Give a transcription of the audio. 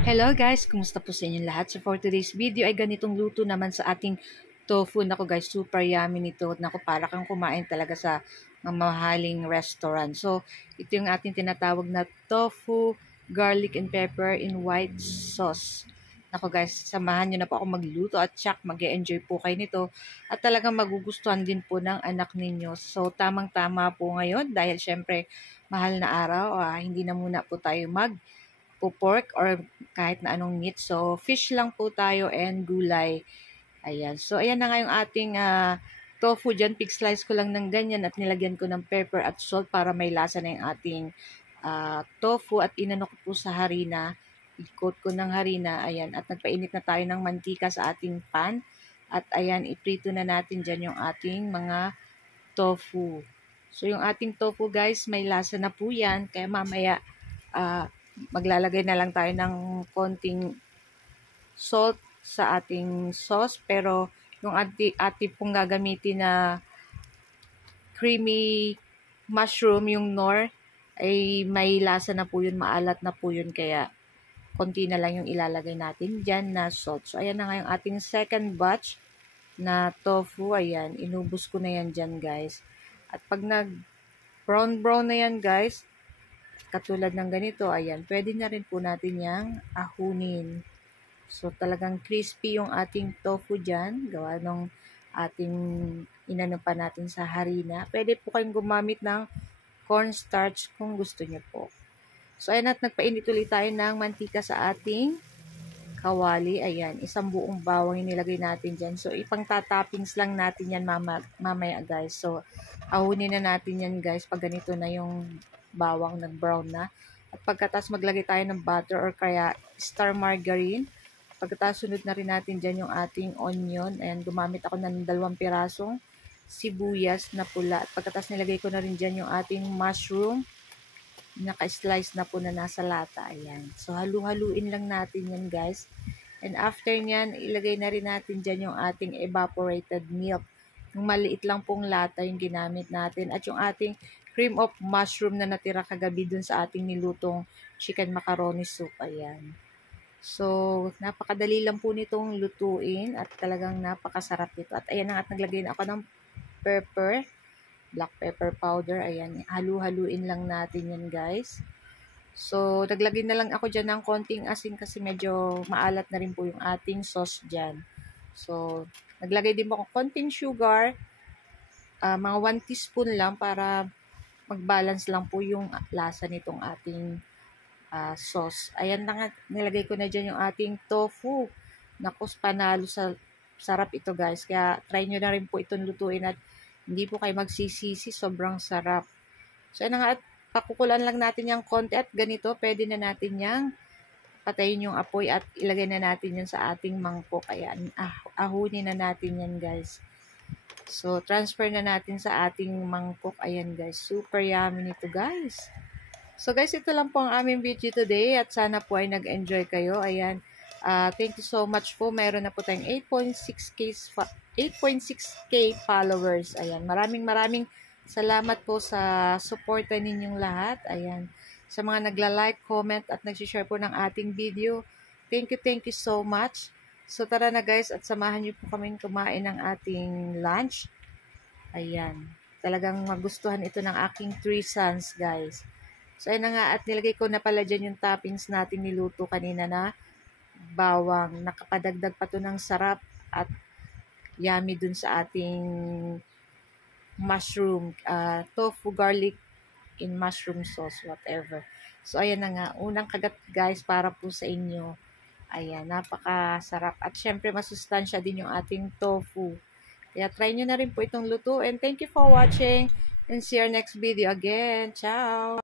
Hello guys, kumusta po sa inyong lahat? So for today's video ay ganitong luto naman sa ating tofu. Nako guys, super yummy nito. Nako, para kang kumain talaga sa mamahaling restaurant. So ito yung ating tinatawag na tofu, garlic and pepper in white sauce. Nako guys, samahan nyo na po ako magluto at tsak mag-e-enjoy po kayo nito. At talagang magugustuhan din po ng anak ninyo. So tamang-tama po ngayon dahil syempre mahal na araw. Hindi na muna po tayo pork or kahit na anong meat. So, fish lang po tayo and gulay. Ayan. So, ayan na nga yung ating tofu dyan. Pig slice ko lang ng ganyan at nilagyan ko ng pepper at salt para may lasa na yung ating tofu at inano ko po sa harina. I-coat ko ng harina. Ayan. At nagpainit na tayo ng mantika sa ating pan. At ayan, iprito na natin dyan yung ating mga tofu. So, yung ating tofu guys, may lasa na po yan. Kaya mamaya, maglalagay na lang tayo ng konting salt sa ating sauce, pero yung ating pong gagamitin na creamy mushroom, yung Knorr, ay may lasa na po yun, maalat na po yun, kaya konti na lang yung ilalagay natin dyan na salt. So, ayan na nga yung ating second batch na tofu. Ayan, inubos ko na yan dyan guys. At pag nag-brown na yan guys, katulad ng ganito, ayan, pwede na rin po natin yang ahunin. So, talagang crispy yung ating tofu dyan, gawa ng ating inano pa natin sa harina. Pwede po kayong gumamit ng cornstarch kung gusto nyo po. So, ayan, at nagpainit ulit tayo ng mantika sa ating kawali. Ayan, isang buong bawang inilagay natin dyan. So, ipang tatoppings lang natin yan mamaya guys. So, ahunin na natin yan guys pag ganito na yung bawang nag-brown na. At pagkatapos maglagay tayo ng butter or kaya star margarine. Pagkatapos sunod na rin natin dyan yung ating onion. And gumamit ako ng 2 pirasong sibuyas na pula. At pagkatapos nilagay ko na rin dyan yung ating mushroom. Naka-slice na po na nasa lata. Ayan. So halu-haluin lang natin yan guys. And after nyan, ilagay na rin natin dyan yung ating evaporated milk. Yung maliit lang pong lata yung ginamit natin. At yung ating cream of mushroom na natira kagabi dun sa ating nilutong chicken macaroni soup. Ayan. So, napakadali lang po nitong lutuin at talagang napakasarap nito. At ayan na, at naglagay na ako ng pepper, black pepper powder. Ayan, halu-haluin lang natin yan guys. So, naglagay na lang ako dyan ng konting asin kasi medyo maalat na rin po yung ating sauce dyan. So, naglagay din po ako konting sugar, mga 1 teaspoon lang para mag-balance lang po yung lasa nitong ating sauce. Ayan na nga, nilagay ko na dyan yung ating tofu. Naku, panalo sa sarap ito guys. Kaya try nyo na rin po itong lutuin at hindi po kayo magsisisi. Sobrang sarap. So, ayan na nga, at pakukulan lang natin yung konti at ganito, pwede na natin yung patayin yung apoy at ilagay na natin yan sa ating mangkok. Ayan, ahunin na natin yan guys. So, transfer na natin sa ating mangkok. Ayan guys, super yummy nito guys. So guys, ito lang po ang aming video today at sana po ay nag-enjoy kayo. Ayan, thank you so much po. Mayroon na po tayong 8.6k followers. Ayan, maraming salamat po sa suporta ninyong lahat. Ayan, sa mga nagla-like, comment at nag-share po ng ating video. Thank you so much. So tara na guys at samahan niyo po kaming kumain ng ating lunch. Ayan, talagang magustuhan ito ng aking 3 sons guys. So ayun na nga, at nilagay ko na pala dyan yung toppings natin niluto kanina na bawang. Nakapadagdag pa to ng sarap at yummy dun sa ating mushroom, tofu, garlic in mushroom sauce, whatever. So ayan na nga, unang kagat guys para po sa inyo. Ayan, napakasarap. At syempre, masustansya din yung ating tofu. Kaya try nyo na rin po itong lutuin. Thank you for watching and see our next video again. Ciao!